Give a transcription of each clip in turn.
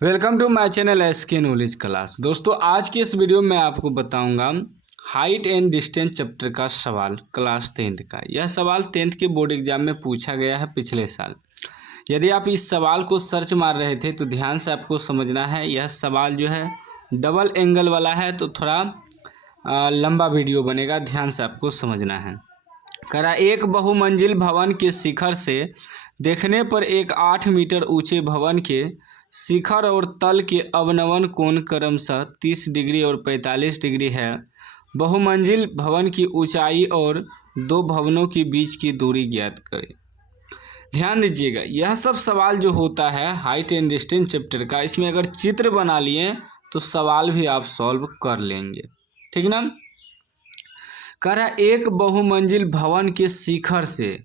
Welcome to my channel SK knowledge class. दोस्तों आज की इस वीडियो में आपको बताऊंगा हाइट एंड डिस्टेंस चैप्टर का सवाल क्लास 10th का। यह सवाल 10th के बोर्ड एग्जाम में पूछा गया है पिछले साल। यदि आप इस सवाल को सर्च मार रहे थे तो ध्यान से आपको समझना है। यह सवाल जो है डबल एंगल वाला है तो थोड़ा लंबा वीडियो बनेगा, ध्यान से आपको समझना है। करा एक बहुमंजिल भवन के शिखर से देखने पर एक 8 मीटर ऊंचे भवन के शिखर और तल के अवनमन कोण क्रमशः 30 डिग्री और 45 डिग्री है। बहुमंजिल भवन की ऊंचाई और दो भवनों के बीच की दूरी ज्ञात करें। ध्यान दीजिएगा, यह सब सवाल जो होता है हाइट एंड डिस्टेंस चैप्टर का, इसमें अगर चित्र बना लिए तो सवाल भी आप सॉल्व कर लेंगे, ठीक ना। कह रहा एक बहुमंजिल भवन के शिखर से,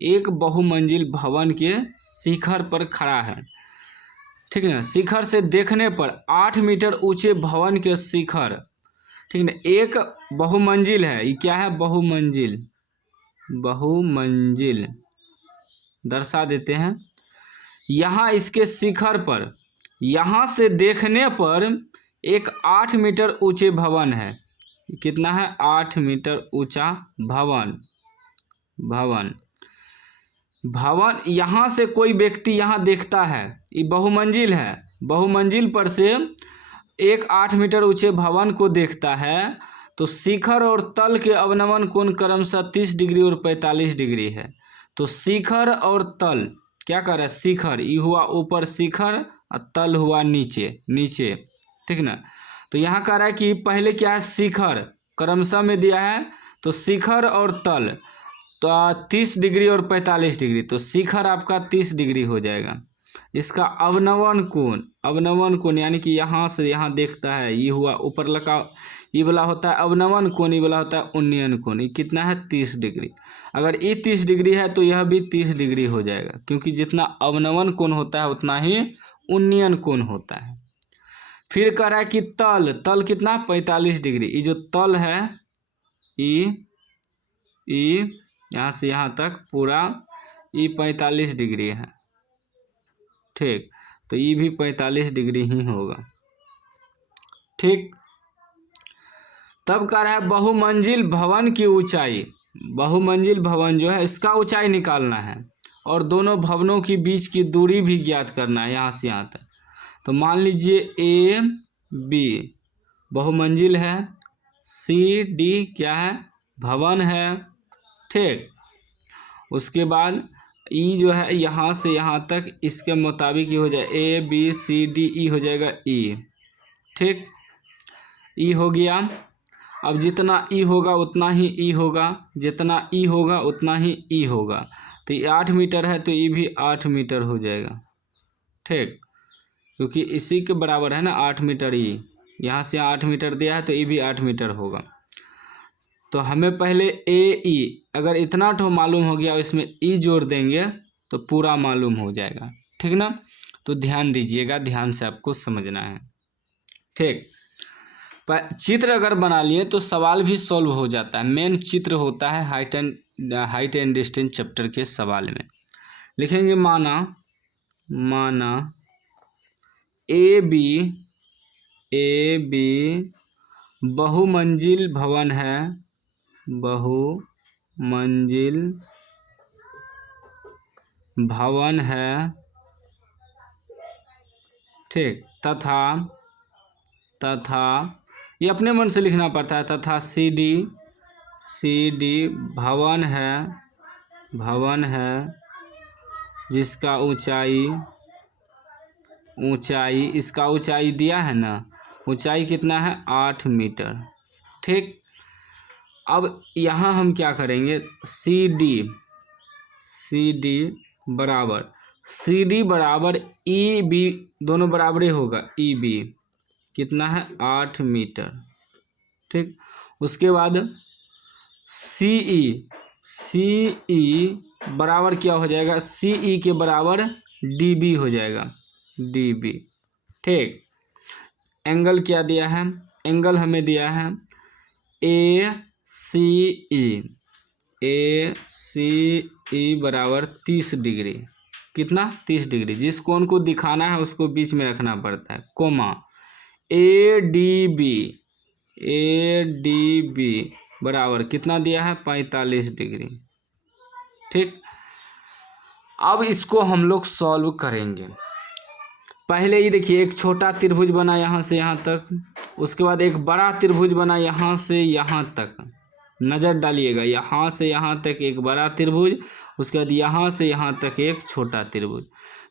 एक बहुमंजिल भवन के शिखर पर खड़ा है, ठीक ना। शिखर से देखने पर 8 मीटर ऊंचे भवन के शिखर, ठीक ना। एक बहुमंजिल है, ये क्या है? बहुमंजिल, बहुमंजिल दर्शा देते हैं। यहाँ इसके शिखर पर, यहाँ से देखने पर एक 8 मीटर ऊंचे भवन है। कितना है? 8 मीटर ऊंचा भवन, भवन भवन यहाँ से कोई व्यक्ति यहाँ देखता है, ये बहुमंजिल है, बहुमंजिल पर से एक 8 मीटर ऊंचे भवन को देखता है तो शिखर और तल के अवनमन कोण क्रमशः 30 डिग्री और 45 डिग्री है। तो शिखर और तल क्या कर रहा है? शिखर ये हुआ ऊपर शिखर और तल हुआ नीचे, नीचे, ठीक ना। तो यहाँ कह रहा है कि पहले क्या है? शिखर क्रमशः में दिया है तो शिखर और तल तो 30 डिग्री और 45 डिग्री, तो शिखर आपका 30 डिग्री हो जाएगा। इसका अवनमन कोण, अवनमन कोण यानी कि यहाँ से यहाँ देखता है, ये हुआ ऊपर लगा, ये वाला होता है अवनमन कोण, ये वाला होता है उन्नयन कोण। ये कितना है? 30 डिग्री। अगर ये 30 डिग्री है तो यह भी 30 डिग्री हो जाएगा, क्योंकि जितना अवनमन कोण होता है उतना ही उन्नयन कोण होता है। फिर कह रहा है कि तल, तल कितना? 45 डिग्री। ये जो तल है ये यहाँ से यहाँ तक पूरा ये 45 डिग्री है, ठीक। तो ये भी 45 डिग्री ही होगा, ठीक। तब कह रहा है बहुमंजिल भवन की ऊंचाई, बहुमंजिल भवन जो है इसका ऊंचाई निकालना है और दोनों भवनों के बीच की दूरी भी ज्ञात करना है यहाँ से यहाँ तक। तो मान लीजिए ए बी बहुमंजिल है, सी डी क्या है? भवन है, ठीक। उसके बाद ई जो है यहाँ से यहाँ तक इसके मुताबिक ही हो जाए, A B C D E हो जाएगा ई, ठीक। ई हो गया। अब जितना ई होगा उतना ही ई होगा, जितना ई होगा उतना ही ई होगा। तो ये 8 मीटर है तो ये भी 8 मीटर हो जाएगा, ठीक, क्योंकि इसी के बराबर है ना 8 मीटर। ई यहाँ से 8 मीटर दिया है तो ये भी 8 मीटर होगा। तो हमें पहले ए ई, अगर इतना तो मालूम हो गया इसमें ई जोड़ देंगे तो पूरा मालूम हो जाएगा, ठीक ना। तो ध्यान दीजिएगा, ध्यान से आपको समझना है, ठीक। चित्र अगर बना लिए तो सवाल भी सॉल्व हो जाता है। मेन चित्र होता है हाइट एंड डिस्टेंस चैप्टर के सवाल में। लिखेंगे माना, माना ए बी बहुमंजिल भवन है, बहुमंजिल भवन है, ठीक। तथा ये अपने मन से लिखना पड़ता है। तथा सी डी भवन है जिसका ऊंचाई इसका ऊंचाई दिया है ना, ऊंचाई कितना है? 8 मीटर, ठीक। अब यहाँ हम क्या करेंगे? सी डी बराबर ई बी, दोनों बराबर ही होगा। ई बी कितना है? 8 मीटर, ठीक। उसके बाद सी ई बराबर क्या हो जाएगा? सी ई के बराबर डी बी हो जाएगा, डी बी, ठीक। एंगल क्या दिया है? एंगल हमें दिया है ए सी ई बराबर 30 डिग्री, कितना 30 डिग्री। जिस कोण को दिखाना है उसको बीच में रखना पड़ता है, कोमा। ए डी बी बराबर कितना दिया है 45 डिग्री। ठीक, अब इसको हम लोग सॉल्व करेंगे। पहले ही देखिए एक छोटा त्रिभुज बना यहाँ से यहाँ तक, उसके बाद एक बड़ा त्रिभुज बना यहाँ से यहाँ तक। नज़र डालिएगा, यहाँ से यहाँ तक एक बड़ा त्रिभुज, उसके बाद यहाँ से यहाँ तक एक छोटा त्रिभुज।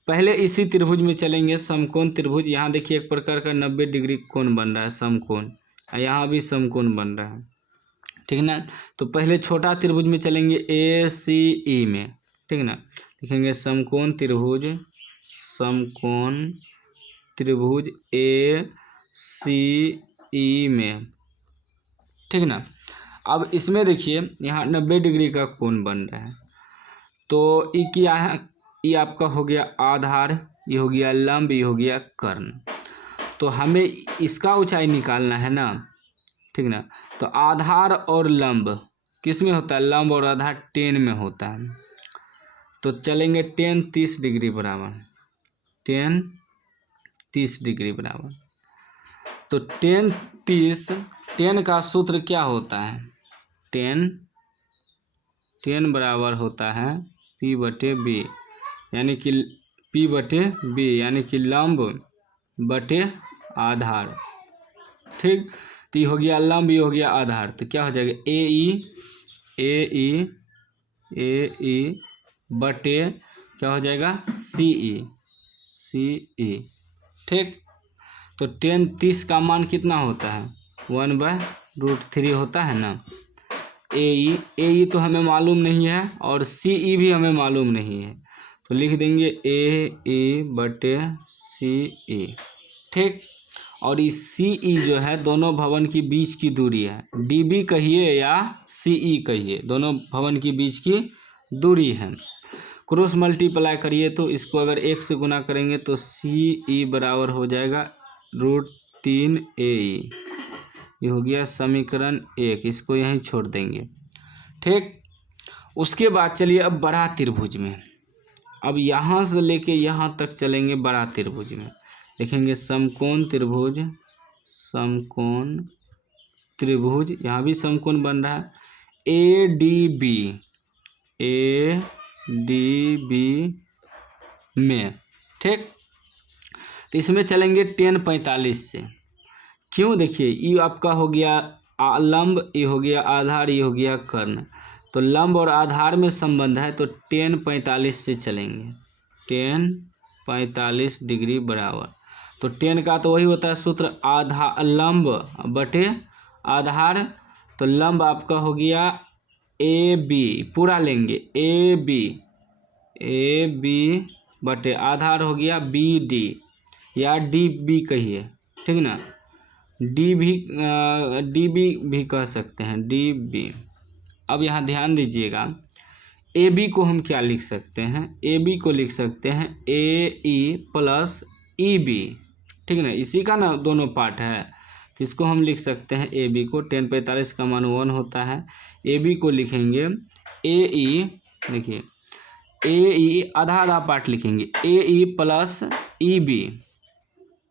पहले इसी त्रिभुज में चलेंगे, समकोण त्रिभुज। यहाँ देखिए एक प्रकार का 90 डिग्री कोण बन रहा है, समकोण। यहाँ भी समकोण बन रहा है, ठीक ना। तो पहले छोटा त्रिभुज में चलेंगे, ए सी ई में, ठीक ना। लिखेंगे समकोण त्रिभुज ए सी ई में, ठीक ना। अब इसमें देखिए यहाँ 90 डिग्री का कोण बन रहा है। तो ये क्या है, ये आपका हो गया आधार, ये हो गया लंब, ये हो गया कर्ण। तो हमें इसका ऊंचाई निकालना है ना, ठीक ना। तो आधार और लंब किस में होता है, लंब और आधार 10 में होता है। तो चलेंगे 10 30 डिग्री बराबर, 10 30 डिग्री बराबर। तो 10 30, 10 का सूत्र क्या होता है, 10 बराबर होता है P/B, यानी कि P/B यानी कि लंब बटे आधार। ठीक, तो ये हो गया लंब, ये हो गया आधार। तो क्या हो जाएगा, ए ई बटे क्या हो जाएगा, सी ई। ठीक, तो 10 30 का मान कितना होता है, 1/√3 होता है ना। ए ई तो हमें मालूम नहीं है और सी ई भी हमें मालूम नहीं है, तो लिख देंगे ए ई बटे सी ई। ठीक, और इस सी ई जो है दोनों भवन के बीच की दूरी है, डी बी कहिए या सी ई कहिए, दोनों भवन के बीच की दूरी है। क्रॉस मल्टीप्लाई करिए तो इसको अगर 1 से गुना करेंगे तो सी ई बराबर हो जाएगा √3 ए ई। ये हो गया समीकरण 1, इसको यहीं छोड़ देंगे। ठीक, उसके बाद चलिए अब बड़ा त्रिभुज में। अब यहाँ से लेके यहाँ तक चलेंगे बड़ा त्रिभुज में। लिखेंगे समकोण त्रिभुज, यहाँ भी समकोण बन रहा है, ए डी बी में। ठीक, तो इसमें चलेंगे 10 45 से। क्यों, देखिए ये आपका हो गया लंब, ये हो गया आधार, ये हो गया कर्ण। तो लंब और आधार में संबंध है, तो 10 45 से चलेंगे, 10 45 डिग्री बराबर। तो 10 का तो वही होता है सूत्र, लंब बटे आधार। तो लंब आपका हो गया ए बी, पूरा लेंगे ए बी बटे आधार हो गया बी डी या डी बी कहिए, ठीक ना। डी बी भी कह सकते हैं, डी बी। अब यहाँ ध्यान दीजिएगा, ए बी को हम क्या लिख सकते हैं, ए बी को लिख सकते हैं ए ई प्लस ई बी, ठीक है ना। इसी का ना दोनों पार्ट है, तो इसको हम लिख सकते हैं ए बी को। 10 45 का मान 1 होता है। ए बी को लिखेंगे ए ई, देखिए ए ई आधा आधा पार्ट लिखेंगे, ए ई प्लस ई बी,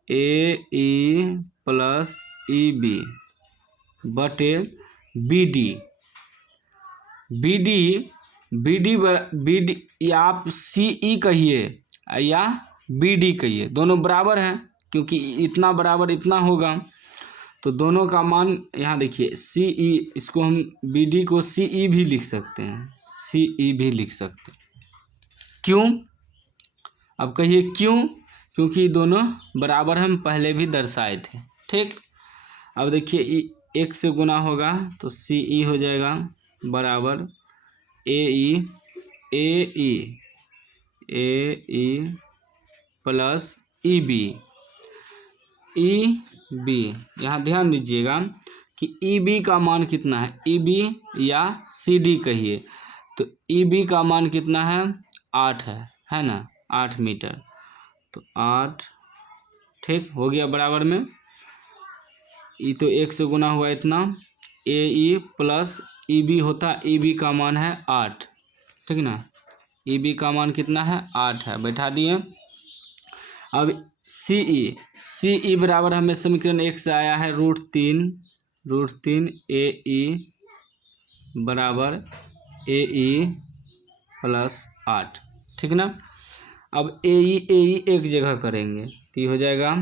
ए ई प्लस ई बी बटे बी डी या आप सी ई कहिए या बी डी कहिए, दोनों बराबर हैं क्योंकि इतना बराबर इतना होगा। तो दोनों का मान यहाँ देखिए सी ई, इसको हम बी डी को सी ई भी लिख सकते हैं, सी ई भी लिख सकते हैं। क्यों, अब कहिए क्यों, क्योंकि दोनों बराबर हम पहले भी दर्शाए थे। ठीक, अब देखिए 1 से गुना होगा तो सी ई हो जाएगा बराबर ए ई प्लस ई बी। यहाँ ध्यान दीजिएगा कि ई बी का मान कितना है, ई बी या सी डी कहिए, तो ई बी का मान कितना है 8 है ना, 8 मीटर। तो 8, ठीक हो गया बराबर में, ई तो 1 से गुना हुआ इतना, ए ई प्लस ई बी होता, ई बी का मान है 8, ठीक ना। ई बी का मान कितना है 8 है, बैठा दिए। अब सी ई बराबर हमें समीकरण 1 से आया है √3 ए ई बराबर ए ई प्लस 8, ठीक ना। अब ए ई एक जगह करेंगे तो ये हो जाएगा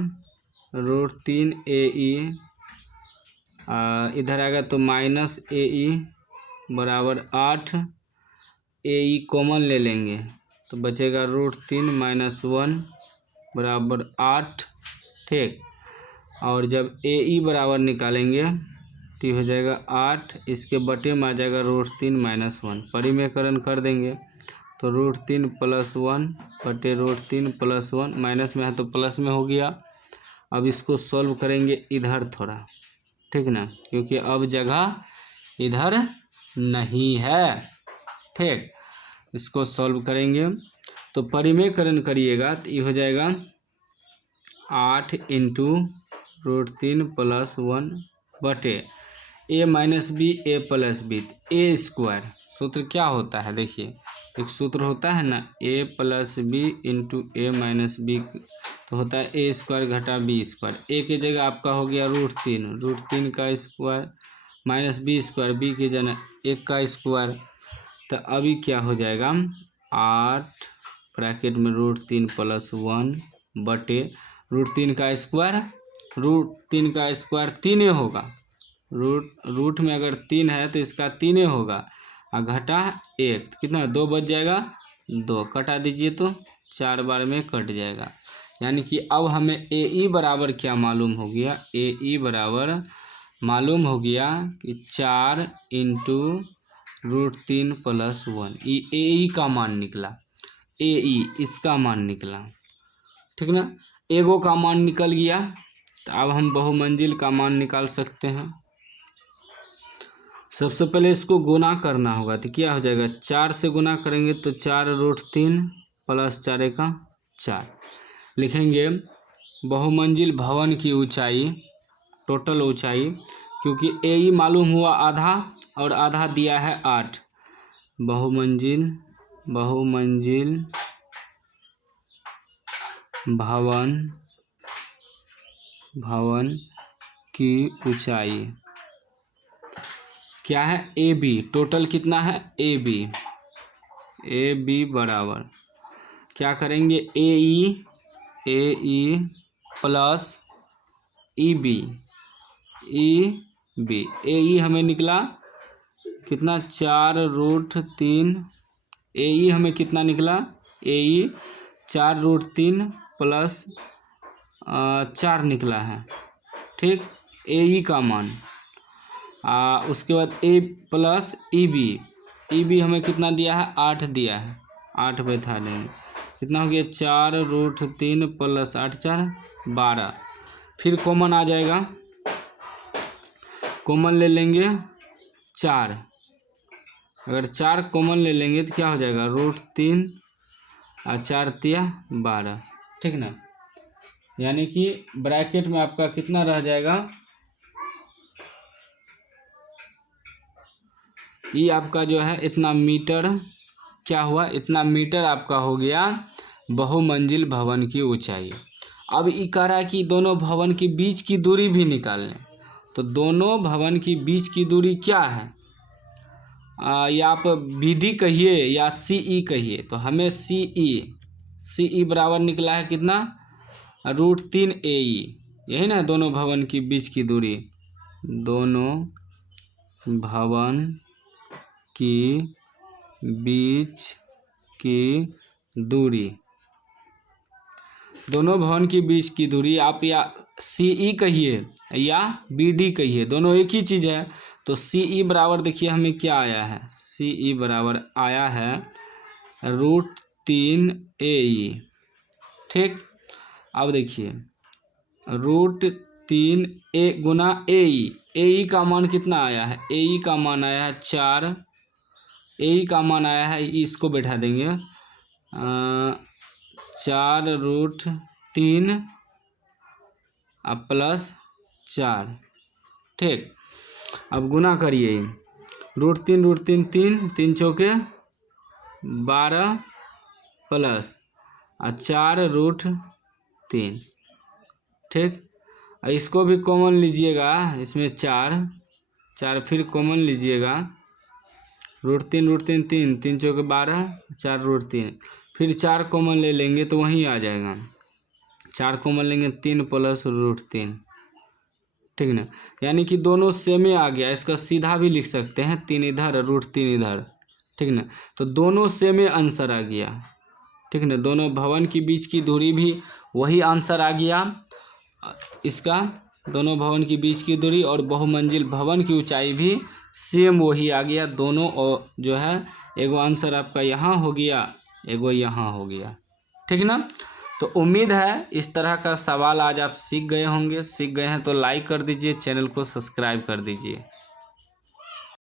√3 ए ई, इधर आएगा तो माइनस ए ई बराबर 8, ए ई कॉमन ले लेंगे तो बचेगा √3 - 1 बराबर 8, ठीक। और जब ए ई बराबर निकालेंगे तो ये हो जाएगा 8, इसके बटे में आ जाएगा √3 - 1, परिमेयकरण कर देंगे तो √3 + 1 बटे √3 + 1, माइनस में है तो प्लस में हो गया। अब इसको सॉल्व करेंगे इधर थोड़ा, ठीक ना, क्योंकि अब जगह इधर नहीं है, ठीक। इसको सॉल्व करेंगे तो परिमेयकरण करिएगा तो ये हो जाएगा 8 × √3 + 1 बटे a - b a + b, a square सूत्र क्या होता है देखिए, एक सूत्र होता है ना a + b × a - b, तो होता है a स्क्वायर घटा b स्क्वायर। a की जगह आपका हो गया √3 का square minus b square, b की जगह 1 का स्क्वायर, तो अभी क्या हो जाएगा 8 ब्रैकेट में √3 + 1 बटे √3 का स्क्वायर, √3 का स्क्वायर 3 होगा, रूट में अगर 3 है तो इसका 3 होगा, और घटा 1 तो कितना 2 बच जाएगा, 2 कटा दीजिए तो 4 बार में कट जाएगा। यानी कि अब हमें ए ई बराबर क्या मालूम हो गया, ए ई बराबर मालूम हो गया कि 4 × √3 + 1, ये ए ई का मान निकला, ए ई इसका मान निकला, ठीक ना। एगो का मान निकल गया तो अब हम बहुमंजिल का मान निकाल सकते हैं। सबसे पहले इसको गुना करना होगा तो क्या हो जाएगा, 4 से गुना करेंगे तो 4 √3 + 4 × 4 लिखेंगे। बहुमंजिल भवन की ऊंचाई, टोटल ऊंचाई, क्योंकि ए ई मालूम हुआ आधा और आधा दिया है 8, बहुमंजिल भवन की ऊंचाई क्या है, ए बी, टोटल कितना है ए बी बराबर क्या करेंगे, ए ई प्लस ई बी, ए ई हमें निकला कितना 4√3, ए ई हमें कितना निकला, ए ई 4√3 + 4 निकला है, ठीक, ए ई का मान। उसके बाद ए प्लस ई बी हमें कितना दिया है 8 दिया है, 8 बैठा देंगे, कितना हो गया 4√3 + 8 4 12, फिर कॉमन आ जाएगा, कॉमन ले लेंगे 4, अगर 4 कॉमन ले लेंगे तो क्या हो जाएगा √3 और 4 × 12, ठीक ना। यानी कि ब्रैकेट में आपका कितना रह जाएगा, ये आपका जो है इतना मीटर, क्या हुआ इतना मीटर आपका हो गया बहुमंजिल भवन की ऊंचाई। अब ये कह रहा है कि दोनों भवन के बीच की दूरी भी निकाल लें, तो दोनों भवन की बीच की दूरी क्या है, या आप बी डी कहिए या सी ई कहिए, तो हमें सी ई बराबर निकला है कितना √3 ए ई, यही ना दोनों भवन की बीच की दूरी, दोनों भवन की बीच की दूरी, दोनों भवन की बीच की दूरी आप या सी ई कहिए या बी डी कहिए, दोनों एक ही चीज़ है। तो सी ई बराबर देखिए हमें क्या आया है, सी ई बराबर आया है √3 ए ई, ठीक। अब देखिए √3 ए गुना ए ई का मान कितना आया है, ए ई का मान आया है 4, ए ई का मान आया है, इसको बैठा देंगे 4√3 + 4, ठीक। अब गुना करिए √3 3 3 चौके 12 प्लस 4√3। ठीक, इसको भी कॉमन लीजिएगा, इसमें 4 फिर कॉमन लीजिएगा, √3 3 3 चौके 12, 4√3 फिर 4 कॉमन ले लेंगे तो वहीं आ जाएगा। 4 कॉमन लेंगे 3 प्लस √3। ठीक ना, यानी कि दोनों सेम ही आ गया। इसका सीधा भी लिख सकते हैं, 3 इधर √3 इधर। ठीक ना, तो दोनों सेम ही आंसर आ गया। ठीक ना, दोनों भवन के बीच की दूरी भी वही आंसर आ गया इसका, दोनों भवन के बीच की दूरी और बहुमंजिल भवन की ऊंचाई भी सेम वही आ गया दोनों। और जो है एगो आंसर आपका यहाँ हो गया, एगो यहाँ हो गया। ठीक ना, तो उम्मीद है इस तरह का सवाल आज आप सीख गए होंगे। सीख गए हैं तो लाइक कर दीजिए, चैनल को सब्सक्राइब कर दीजिए।